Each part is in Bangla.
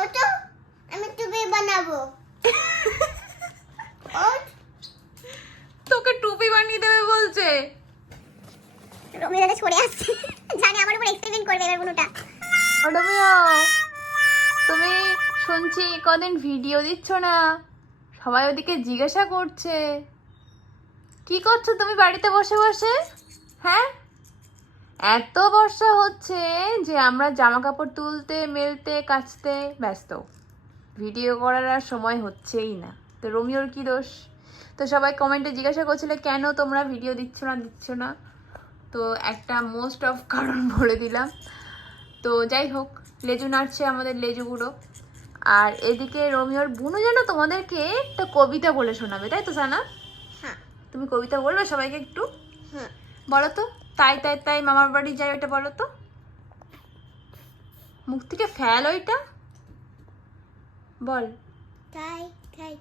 ওটো আমি টুপি বানাবো। ওট তোকে টুপি বানিয়ে দেবে বলছে। রোমিও দাদা সরে আসছে, জানি আমার উপর এক্সপেরিমেন্ট করবে এবার বুনুটা। রোমিও, তুমি শুনছি কদিন ভিডিও দিচ্ছ না, সবাই ওদিকে জিজ্ঞাসা করছে কি করছো তুমি বাড়িতে বসে বসে? হ্যাঁ, এত বর্ষা হচ্ছে যে আমরা জামা কাপড় তুলতে মেলতে কাচতে ব্যস্ত, ভিডিও করার আর সময় হচ্ছেই না। তো রোমিওর কি দোষ? তো সবাই কমেন্টে জিজ্ঞাসা করছিলে কেন তোমরা ভিডিও দিচ্ছ না। তো একটা মোস্ট অফ কারণ বলে দিলাম। তো যাই হোক, লেজু নাড়ছে আমাদের লেজু বুড়ো। আর এদিকে রোমিওর বুনু যেন তোমাদেরকে একটা কবিতা বলে শোনাবে, তাই তো সানা? হ্যাঁ তুমি কবিতা বলবে সবাইকে একটু? হ্যাঁ বলো তো, তাই তাই তাই মামার বাড়ি যাই, ওইটা বলো তো, মুখ থেকে ফেল ওইটা বল। তাই তাই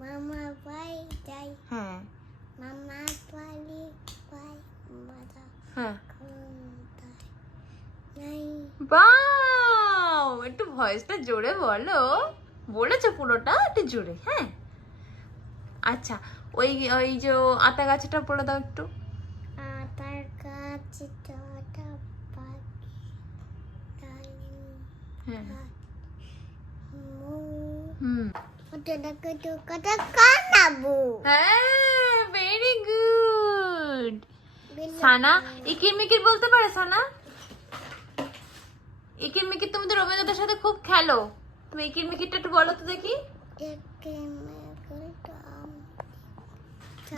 মামা বাই যাই, হ্যাঁ মামা বাড়ি বাই মাথা হ্যাঁ, নাই। বাও, একটু ভয়েসটা জোরে বলো। বলেছো পুরোটা একটু জোরে, হ্যাঁ। আচ্ছা, ওই ওই যে আতা গাছটা বলে দাও একটু। তার কাছে টাটা পাখি ডালিম হ্যাঁ মু হুম, ওটা দেখো তো কথা কানাবো। হ্যাঁ, ভেরি গুড। সানা ইকির মিকির বলতে পারে? সানা ইকির মিকির তুমি তো রবীন্দ্রনাথের সাথে খুব খেলো, তুমি ইকির মিকিরটা একটু বলো তো দেখি,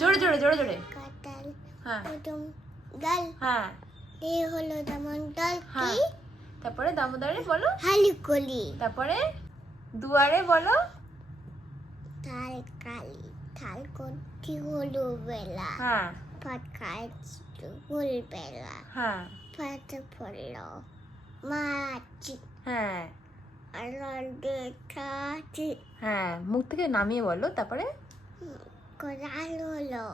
জোরে জোরে জোরে জোরে। কাটাল হ্যাঁ ওদম ডাল হ্যাঁ এ হলো যেমন ডাল হ্যাঁ, কি তারপরে দামোদরে বলো, হালিকলি তারপরে দুয়ারে বলো, তাল কালি থাল করছি হলো বেলা হ্যাঁ পাট খাচ্ছি গোল বেলা হ্যাঁ পাট ফলো মাছি হ্যাঁ আলাল দেখাচ্ছি হ্যাঁ, মুখ থেকে নামিয়ে বলো, তারপরে কোদাল হলো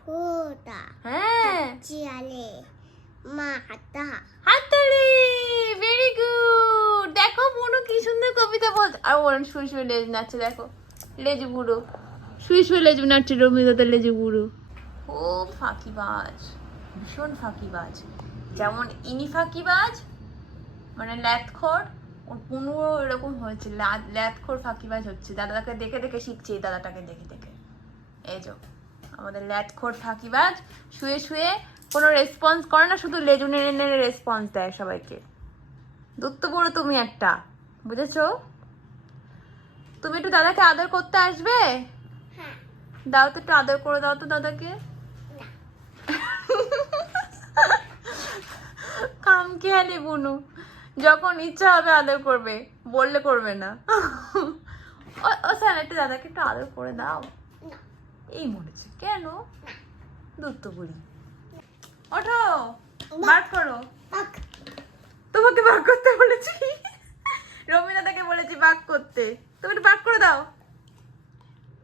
ফোটা হ্যাঁ, চিয়ালে মাথা হাততালি, ভেরি গুড। দেখো বুড়ো কি সুন্দর কবিতা বলতে, আর ওরম শুয়ে শুয়ে লেজ নাচছে, দেখো লেজু বুড়ো শুয়ে শুয়ে লেজু নাচছে, রবীন্দ্রনাথের লেজু বুড়ো। খুব ফাঁকিবাজ, ভীষণ ফাঁকিবাজ, যেমন ইনি ফাঁকিবাজ মানে ল্যাথখোর, ওর পুনুও এরকম হয়েছে, ল্যাথখোর ফাঁকিবাজ হচ্ছে, দাদাকে দেখে দেখে শিখছে, এই দাদাটাকে দেখে দেখে। এই যে আমাদের ল্যাথখোর ফাঁকিবাজ শুয়ে শুয়ে কোনো রেসপন্স করে না, শুধু লেজু নেড়ে নেড়ে রেসপন্স দেয় সবাইকে। দূরত্ব বড় তুমি একটা, বুঝেছো? তুমি একটু দাদাকে আদর করতে আসবে? হ্যাঁ দাও তো, একটু আদর করে দাও তো দাদাকে। কাম খেয়ালি বুনু, যখন ইচ্ছা হবে আদর করবে, বললে করবে না। ও স্যার, একটু দাদাকে একটু আদর করে দাও। না এই মরেছে কেন? দূরত্ব বুড়ি, ওঠো, বার করো। বাক তোমাকে বাক করতে বলেছি, রবীন্দ্রনাথকে বলেছি বাক করতে, তুমি একটু বাক করে দাও।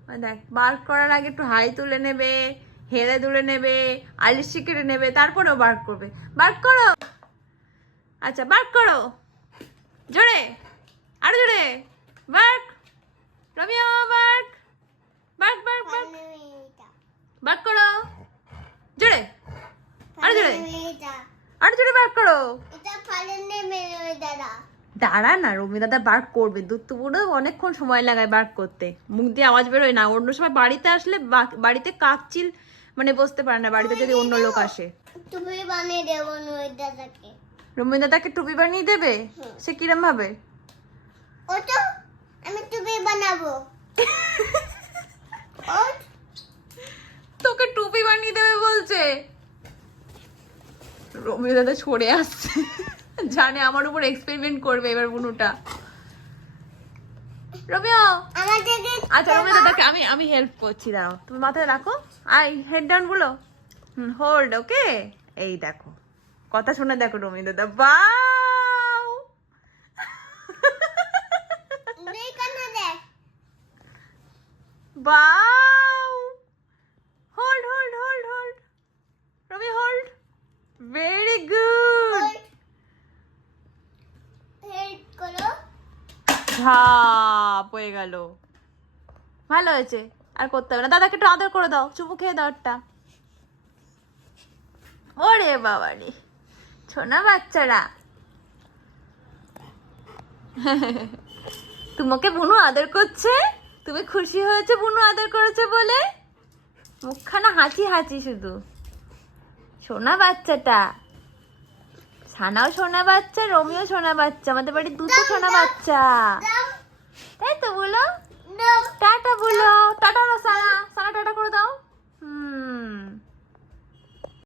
ওই দেখ, বার করার আগে একটু হাই তুলে নেবে, হেলে তুলে নেবে, আলিশি কেটে নেবে, তারপরেও বার করবে। বার করো। আচ্ছা, বার করো জোরে, আরো জোরে। বার্ক, রবিও bark, bark bark bark, bark করো জোরে, আরো জোরে, আরো জোরে বার্ক করো। এটা ফালেনে মেরে দাদা দাঁড়া না, রবি দাদা বার্ক করবে, দুত্তুপুরো অনেকক্ষণ সময় লাগায় বার্ক করতে, মুখ দিয়ে আওয়াজ বেরোয় না। অন্য সময় বাড়িতে আসলে বাড়িতে কাকচিল মানে বসতে পারে না, বাড়িতে যদি অন্য লোক আসে। তুমি বানিয়ে দেবো নই দাদাকে। রবি দাদাকে টুপি বানিয়ে দেবে? সে কিরম ভাবে? ওটো আমি টুপি বানাবো। ওট তোকে টুপি বানিয়ে দেবে বলছে। রবি দাদা সরে আসছে, জানে আমার উপর এক্সপেরিমেন্ট করবে এবার বুনুটা। রবিও, আমাদেরকে আচ্ছা রবি দাদাকে আমি হেল্প করছি, দাঁড়াও, তুমি মাথায় রাখো। আই হেড ডাউন বলো, হোল্ড, ওকে। এই দেখো, কথা শুনে দেখো রবি দাদা, বাও, এখানে দেখ বাও, হোল্ড হোল্ড হোল্ড হোল্ড, রবি হোল্ড, ভেরি গুড। হেল্প করো। ঝাপ হয়ে গেল। ভালো হয়েছে, আর করতে হবে না। দাদাকে একটু আদর করে দাও, চুমু খেয়ে দাও একটা। ওরে বাবা রে, ছোনা বাচ্চারা। তোমাকে বুনু আদর করছে, তুমি খুশি হয়েছে বুনু আদর করেছে বলে? মুখখানা হাঁচি হাঁচি শুধু। সোনা বাচ্চাটা, সানাও সোনা বাচ্চা, রোমিও সোনা বাচ্চা, আমাদের বাড়ির দুটো সোনা বাচ্চা, তাই তো? বলো টাটা, বলো টাটা। সানা, সানা টাটা করে দাও।